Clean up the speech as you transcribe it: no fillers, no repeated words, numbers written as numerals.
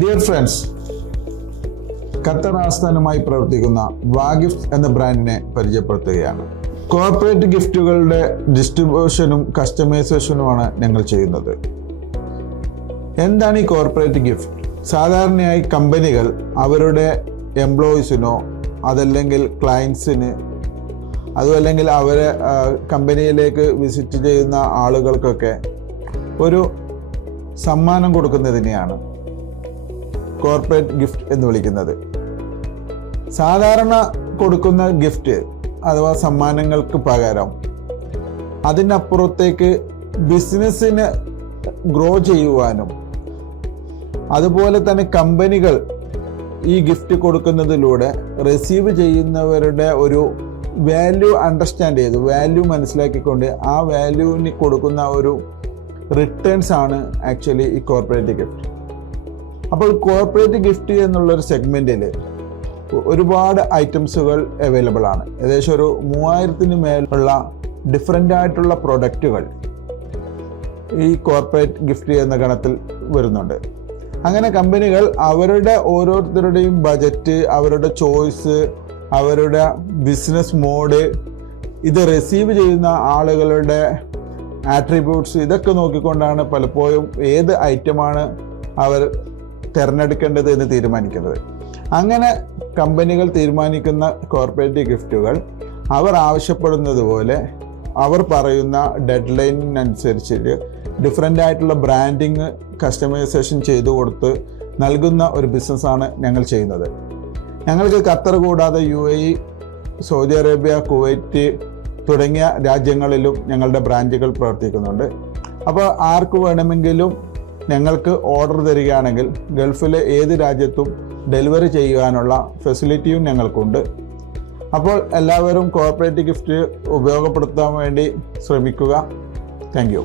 Dear friends, Qatar ആസ്ഥാനമായി പ്രവർത്തിക്കുന്ന വാഗിഫ്റ്റ് എന്ന ബ്രാൻഡിനെ പരിചയപ്പെടുത്തുകയാണ്. കോർപ്പറേറ്റ് ഗിഫ്റ്റുകളുടെ ഡിസ്ട്രിബ്യൂഷനും കസ്റ്റമൈസേഷനുമാണ് ഞങ്ങൾ ചെയ്യുന്നത്. എന്താണ് ഈ കോർപ്പറേറ്റ് ഗിഫ്റ്റ്? സാധാരണയായി കമ്പനികൾ അവരുടെ എംപ്ലോയീസിനോ അതല്ലെങ്കിൽ ക്ലയൻസിന് അതുമല്ലെങ്കിൽ അവരെ കമ്പനിയിലേക്ക് വിസിറ്റ് ചെയ്യുന്ന ആളുകൾക്കൊക്കെ ഒരു സമ്മാനം കൊടുക്കുന്നതിനെയാണ് കോർപ്പറേറ്റ് ഗിഫ്റ്റ് എന്ന് വിളിക്കുന്നത്. സാധാരണ കൊടുക്കുന്ന ഗിഫ്റ്റ് അഥവാ സമ്മാനങ്ങൾക്ക് പകരം അതിനപ്പുറത്തേക്ക് ബിസിനസ്സിന് ഗ്രോ ചെയ്യുവാനും അതുപോലെ തന്നെ കമ്പനികൾ ഈ ഗിഫ്റ്റ് കൊടുക്കുന്നതിലൂടെ റിസീവ് ചെയ്യുന്നവരുടെ ഒരു വാല്യൂ അണ്ടർസ്റ്റാൻഡ് ചെയ്ത് വാല്യൂ മനസ്സിലാക്കിക്കൊണ്ട് ആ വാല്യൂവിന് കൊടുക്കുന്ന ഒരു റിട്ടേൺസ് ആണ് ആക്ച്വലി ഈ കോർപ്പറേറ്റ് ഗിഫ്റ്റ്. അപ്പോൾ കോർപ്പറേറ്റ് ഗിഫ്റ്റ് എന്നുള്ളൊരു സെഗ്മെൻറ്റിൽ ഒരുപാട് ഐറ്റംസുകൾ അവൈലബിൾ ആണ്. ഏകദേശം ഒരു 3000-ന് മേലുള്ള ഡിഫറെൻ്റ് ആയിട്ടുള്ള പ്രൊഡക്റ്റുകൾ ഈ കോർപ്പറേറ്റ് ഗിഫ്റ്റ് എന്ന ഗണത്തിൽ വരുന്നുണ്ട്. അങ്ങനെ കമ്പനികൾ അവരുടെ ഓരോരുത്തരുടെയും ബജറ്റ്, അവരുടെ ചോയ്സ്, അവരുടെ ബിസിനസ് മോഡ്, ഇത് റിസീവ് ചെയ്യുന്ന ആളുകളുടെ ആട്രിബ്യൂട്ട്സ്, ഇതൊക്കെ നോക്കിക്കൊണ്ടാണ് പലപ്പോഴും ഏത് ഐറ്റമാണ് അവർ തിരഞ്ഞെടുക്കേണ്ടത് എന്ന് തീരുമാനിക്കുന്നത്. അങ്ങനെ കമ്പനികൾ തീരുമാനിക്കുന്ന കോർപ്പറേറ്റ് ഗിഫ്റ്റുകൾ അവർ ആവശ്യപ്പെടുന്നത് പോലെ അവർ പറയുന്ന ഡെഡ് ലൈനിനനുസരിച്ച് ഡിഫറെൻ്റ് ആയിട്ടുള്ള ബ്രാൻഡിങ് കസ്റ്റമൈസേഷൻ ചെയ്തു കൊടുത്ത് നൽകുന്ന ഒരു ബിസിനസ്സാണ് ഞങ്ങൾ ചെയ്യുന്നത്. ഞങ്ങൾക്ക് ഖത്തർ കൂടാതെ UAE, സൗദി അറേബ്യ, കുവൈറ്റ് തുടങ്ങിയ രാജ്യങ്ങളിലും ഞങ്ങളുടെ ബ്രാഞ്ചുകൾ പ്രവർത്തിക്കുന്നുണ്ട്. അപ്പോൾ ആർക്ക് വേണമെങ്കിലും ഞങ്ങൾക്ക് ഓർഡർ തരികയാണെങ്കിൽ ഗൾഫിലെ ഏത് രാജ്യത്തും ഡെലിവറി ചെയ്യാനുള്ള ഫെസിലിറ്റിയും ഞങ്ങൾക്കുണ്ട്. അപ്പോൾ എല്ലാവരും കോർപ്പറേറ്റ് ഗിഫ്റ്റ് ഉപയോഗപ്പെടുത്താൻ വേണ്ടി ശ്രമിക്കുക. Thank you.